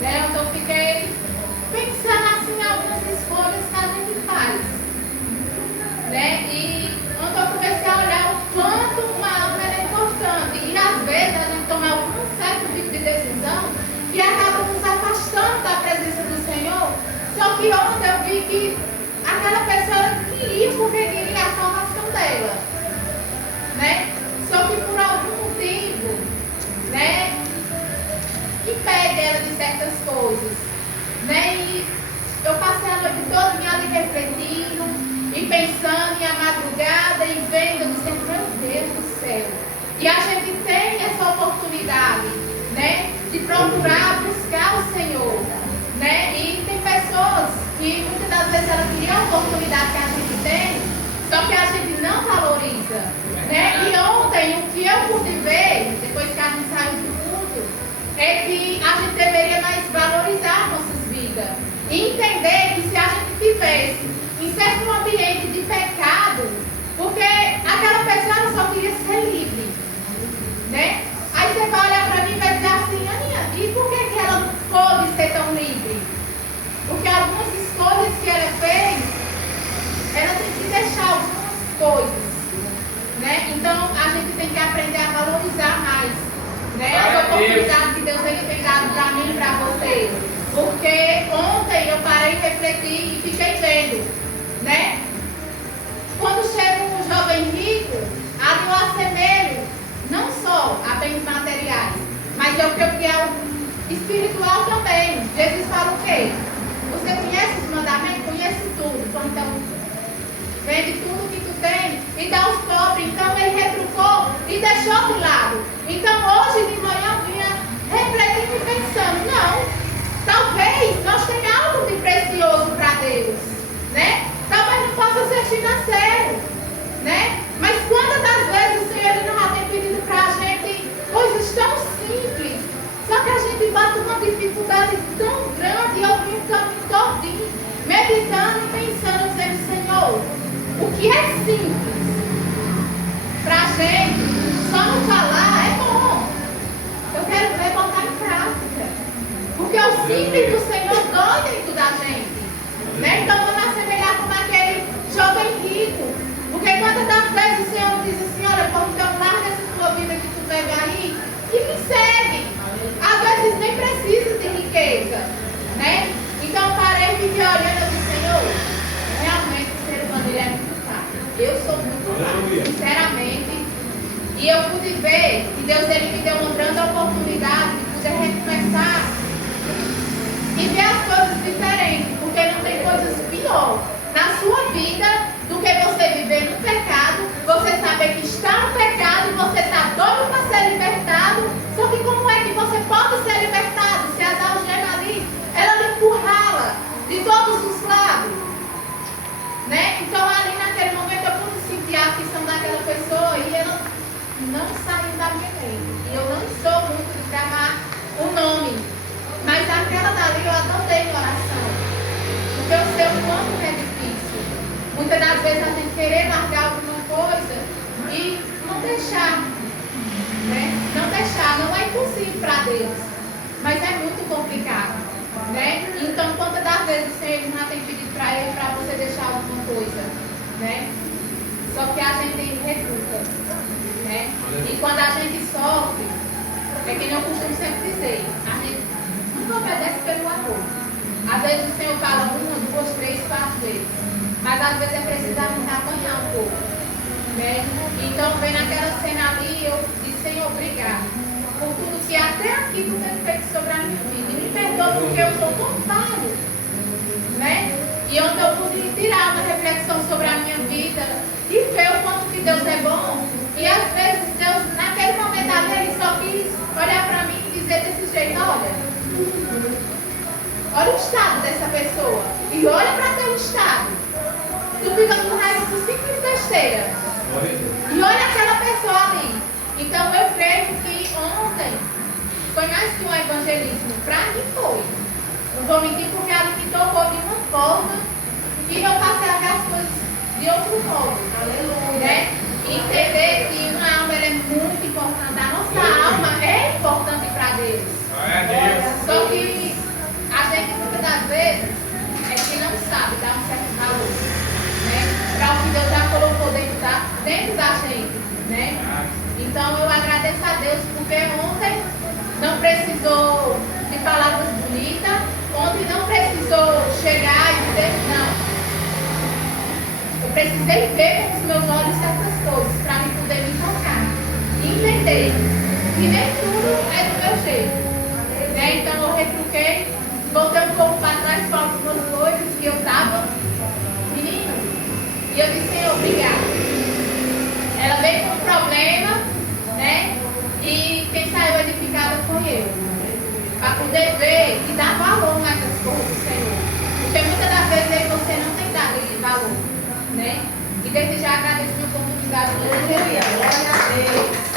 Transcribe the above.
Né? Então eu fiquei pensando assim em algumas escolhas que a gente faz. Né? E então eu comecei a olhar o quanto uma alma é importante. E às vezes a gente toma algum certo tipo de decisão que acaba nos afastando da presença do Senhor. Só que ontem eu vi que aquela pessoa queria porque queria a salvação dela. Né? Só que por algum motivo, né, impede ela de certas coisas. Né? E eu passei a noite toda ali refletindo e pensando, e a madrugada e vendo, dizendo, meu Deus do céu. E a gente tem essa oportunidade, né, de procurar buscar o Senhor. Né? E tem pessoas que muitas das vezes elas queriam a oportunidade que a gente tem, só que a gente não valoriza. Né? E ontem o que eu pude ver, depois que a gente saiu do culto, é que a gente deveria mais valorizar nossas vidas. E entender que se a gente tivesse em certo ambiente de pecado, porque aquela pessoa ela só queria ser livre. Né? Aí você vai olhar para mim e vai dizer assim, Aninha, e por que ela não pôde ser tão livre? Porque algumas escolhas que ela fez, ela tem que deixar algumas coisas. Né? Então a gente tem que aprender a valorizar mais, né? As oportunidades que Deus ele tem dado para mim e para você. Porque ontem eu parei de refletir e fiquei vendo, né? Quando chega um jovem rico, ali eu assemelho não só a bens materiais, mas eu creio que é o espiritual também. Jesus fala o quê? Você conhece os mandamentos? Conhece tudo. Então vende tudo que tu tem e dá aos pobres. Então ele retrucou e deixou de lado. Então hoje de manhã eu vinha refletindo e pensando, não, talvez nós tenhamos algo de precioso para Deus, né? Talvez não possa ser financeiro, né? Mas quantas das vezes o Senhor não já tem pedido para a gente coisas tão simples, só que a gente bate uma dificuldade tão grande e eu vim o caminho todinho, meditando e pensando, dizendo, Senhor, o que é simples para a gente, só não falar é bom. Eu quero ver botar em prática. Porque o simples do Senhor dói dentro da gente. Né? Então vamos assemelhar como aquele jovem rico. Porque quantas das vezes o Senhor diz assim, olha, então larga essa tua vida que tu pega aí e me segue. Às vezes nem precisa de riqueza. Né? Então parei e fiquei olhando e disse, Senhor, realmente o ser humano ele é muito fraco. Eu sou muito fraco, sinceramente. E eu pude ver que Deus ele me deu uma grande oportunidade de poder recomeçar e ver as coisas diferentes. Porque não tem coisas pior na sua vida do que você viver no pecado, você saber que está no pecado e você está doido para ser libertado. Só que como é que você pode ser libertado se as algemas ali, ela lhe empurrá-la de todos os lados? Né? Então ali naquele momento eu pude sentir a aflição daquela pessoa e ela não saiu da minha mente. E eu não sou muito de chamar o nome, mas aquela dali eu adotei no oração, porque eu sei o quanto é difícil muitas das vezes a gente querer largar alguma coisa e não deixar, né? Não deixar, não é impossível para Deus, mas é muito complicado, né? Então quantas das vezes o Senhor já tem pedido para ele para você deixar alguma coisa, né? Só que a gente recusa, né? E quando a gente sofre, é que eu costumo sempre dizer, a gente nunca obedece pelo amor. Às vezes o Senhor fala 1, 2, 3, 4 vezes, mas às vezes é preciso a gente apanhar um pouco, né? Então vendo aquela cena ali, eu disse, Senhor, obrigado por tudo que até aqui tu tem feito sobre a minha vida. E me perdoa porque eu sou tão falho, né? E ontem eu pude tirar uma reflexão sobre a minha vida e ver o quanto que Deus é bom. E às vezes Deus, naquele momento ali, ele só quis olhar para mim e dizer desse jeito, olha o estado dessa pessoa. E olha para teu estado. Tu fica com raiva por simples besteira. E olha aquela pessoa ali. Então eu creio que ontem foi mais que um evangelismo. Para mim foi. Não vou mentir porque ela me tocou de uma forma e eu passei a ver as coisas de outro modo. Aleluia. Né? Entender que uma alma ela é muito importante. A nossa alma é importante para Deus. Só que palavras bonitas. Ontem não precisou chegar e dizer não. Eu precisei ver com os meus olhos certas coisas para me poder me tocar. E entender que nem tudo é do meu jeito. Né? Então eu retruquei, voltei um pouco para trás para algumas coisas que eu estava, menino, e eu disse, Senhor, obrigado. Ela veio com um problema, né? E quem saiu edificada foi eu. Para poder ver e dar valor nessas coisas, Senhor. Porque muitas das vezes aí você não tem dado esse valor, né? E desde já agradeço a oportunidade. Aleluia, glória a Deus.